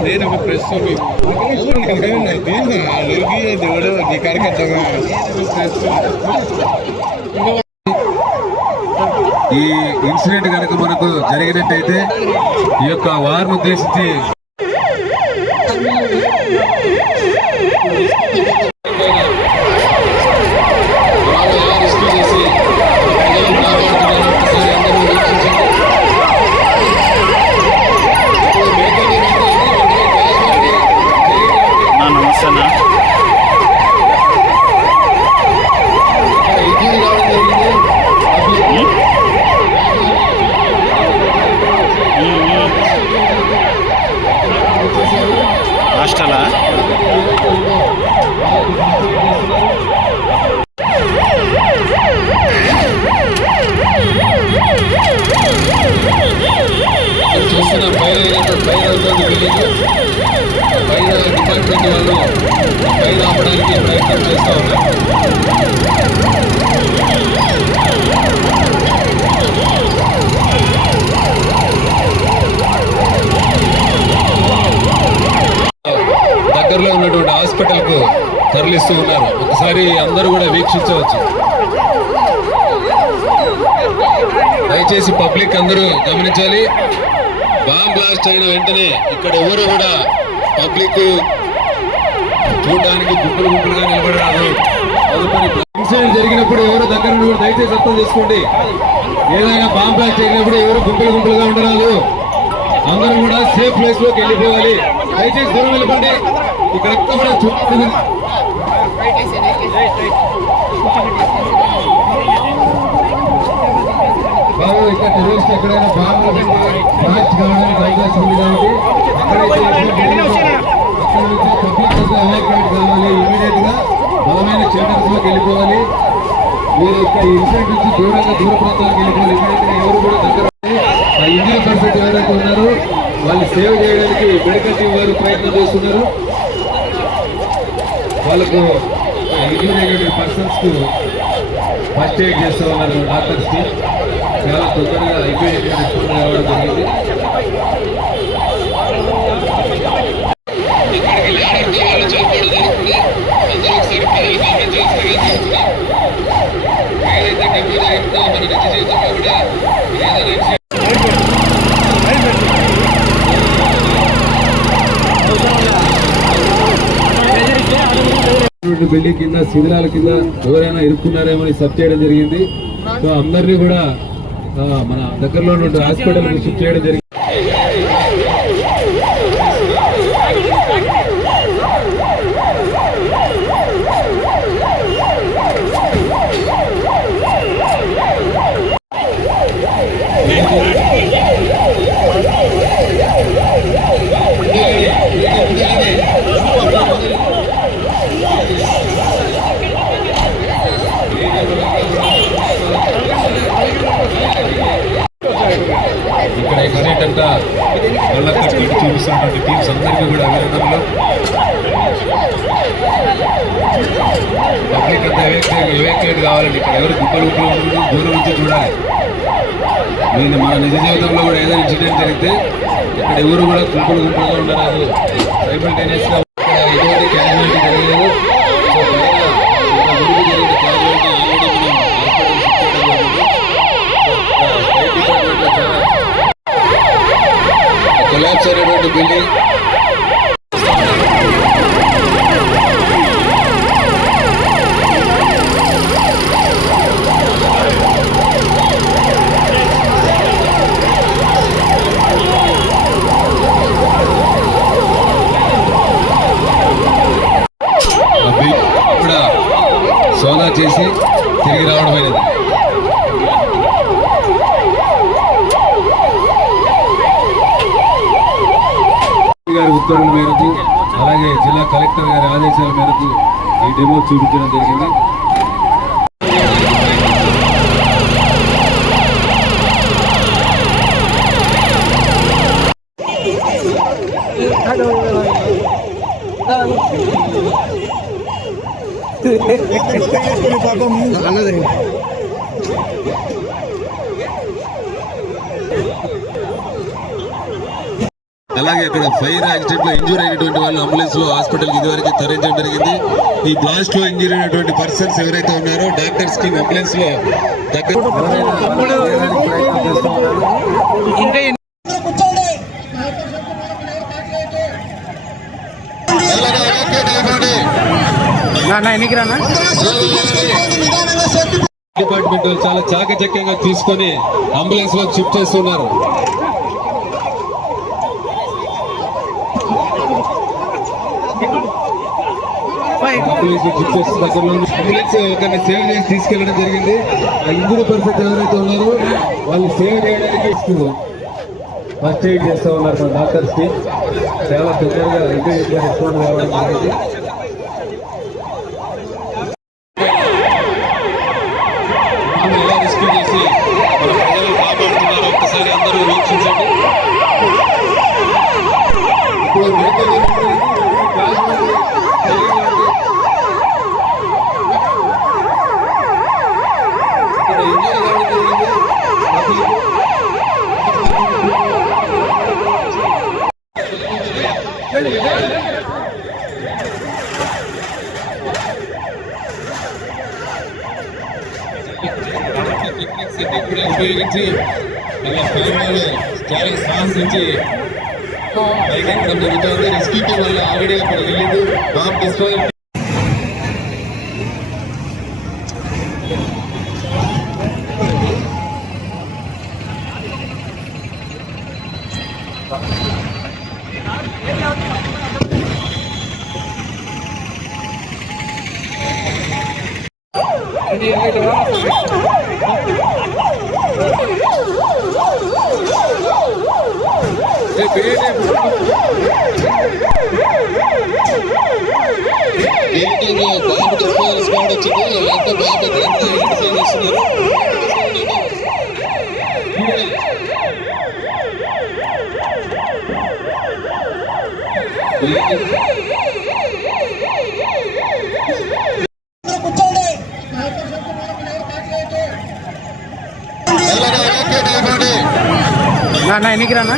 వస్తుంది దేవుడు నీ ఈ ఇన్సిడెంట్ కనుక మనకు జరిగినట్టయితే ఈ యొక్క వారిని ఉద్దేశించి పైన డిపార్ట్మెంట్ వాళ్ళు పైన ఆపడానికి ప్రయత్నం చేస్తూ ఉన్నారు దగ్గరలో ఉన్నటువంటి హాస్పిటల్కు తరలిస్తూ ఉన్నారు. ఒకసారి అందరూ కూడా వీక్షించవచ్చు. దయచేసి పబ్లిక్ అందరూ గమనించాలి. బాంబ్ బ్లాస్ట్ అయిన వెంటనే ఇక్కడ ఎవరు కూడా పబ్లిక్ చూడడానికి గుంపులు గుంపులుగా నిలబడరాదు. ఇన్సిడెంట్ జరిగినప్పుడు ఎవరు దగ్గర నుండి కూడా దయచేసి అర్థం చేసుకోండి. ఏదైనా బాంబ్ బ్లాస్ట్ జరిగినప్పుడు ఎవరు గుంపులు గుంపులుగా ఉండరాదు. అందరూ కూడా సేఫ్ ప్లేస్లోకి వెళ్ళిపోవాలి. దయచేసి దూరం వెళ్ళిపోండి. ఇక్కడ ఎక్కడ కూడా చుట్టూ బాబు ఇక్కడ టెర్రరిస్ట్ ఎక్కడైనా కావడానికి కాబట్టి ఎక్కడైతే అక్కడ నుంచి పబ్లిక్ ఎవాక్యుయేట్ కావాలి ఇమీడియట్గా బలమైన షెల్టర్స్లోకి వెళ్ళిపోవాలి. మీరు ఇక్కడ ఇన్సిడెంట్ నుంచి దూరంగా దూర ప్రాంతాలకు వెళ్ళిపోవాలి. ఇమీడియట్గా ఎవరు కూడా దగ్గర ఇంజిన్ పర్ఫెక్ట్ ఎవరైతే ఉన్నారో వాళ్ళు సేవ్ చేయడానికి మెడికల్ టీం వారు ప్రయత్నం చేస్తున్నారు. వాళ్ళకు ఇంజూర్ అయినటువంటి పర్సన్స్కు ఫస్ట్ ఎయిడ్ చేస్తూ ఉన్నారు డాక్టర్స్కి చాలా తొందరగా అయిపోయేటువంటి రెస్పాండ్ కావడం జరిగింది. బిల్డింగ్ కింద శిథిలాల కింద ఎవరైనా ఇరుక్కున్నారేమో అని సెర్చ్ చేయడం జరిగింది. సో అందరినీ కూడా మన దగ్గరలో ఉన్న హాస్పిటల్ షిఫ్ట్ చేయడం జరిగింది ఇక్కడ ఇన్సిడెంట్ అంతా వాళ్ళకి టీం చూపిస్తున్నటువంటి టీమ్స్ అందరికీ కూడా అభినందనలు పబ్లిక్ అంతా ఎవాక్యుయేట్ కావాలండి. ఇక్కడ ఎవరు గుప్పలు గుప్పలు దూరం నుంచి చూడాలి. నేను మన నిజ జీవితంలో కూడా ఏదైనా ఇన్సిడెంట్ జరిగితే ఇక్కడ ఎవరు కూడా గుంపులు గుంపులుగా ఉండరాదు. సైమల్టేనియస్గా ఎటువంటి క్యాజువాలిటీ జరగలేదు సో పైన ఒక ఉత్తర్వుల మేరకు అలాగే జిల్లా కలెక్టర్ గారి ఆదేశాల మేరకు ఈ డెమో చూపించడం జరిగింది. అన్నది. అలాగే అక్కడ ఫైర్ యాక్సిడెంట్లో ఇంజూర్ అయినటువంటి వాళ్ళు అంబులెన్స్లో హాస్పిటల్ ఇదివరకు తరలించడం జరిగింది. ఈ బ్లాస్ట్లో ఇంజూర్ అయినటువంటి పర్సన్స్ ఎవరైతే ఉన్నారో డాక్టర్స్కి అంబులెన్స్లో దగ్గర డిపార్ట్మెంట్ వాళ్ళు చాలా చాకచక్యంగా తీసుకొని అంబులెన్స్లో షిఫ్ట్ చేస్తున్నారు. అంబులెన్స్ దగ్గర అంబులెన్స్ ఒకరిని సేవ్ చేసి తీసుకెళ్ళడం జరిగింది ఆ పరిస్థితి ఎవరైతే ఉన్నారో వాళ్ళు సేవ్ చేయడానికి ఇస్తున్నారు ఫస్ట్ ఎయిడ్ చేస్తూ ఉన్నారు మన డాక్టర్స్కి చాలా తొందరగా ఇమీడియట్ రెస్పాండ్ కావడం జరిగింది టెక్నిక్స్ అన్ని కూడా ఉపయోగించి అలా పిల్లలు చాలా సాహసించి పైకి ఎక్కడం జరుగుతుంది రెస్క్యూ టీం వల్ల ఆల్రెడీ అక్కడ వెళ్ళింది bomb destroyer bomb destroyer squad நான் நினைக்கிறேன்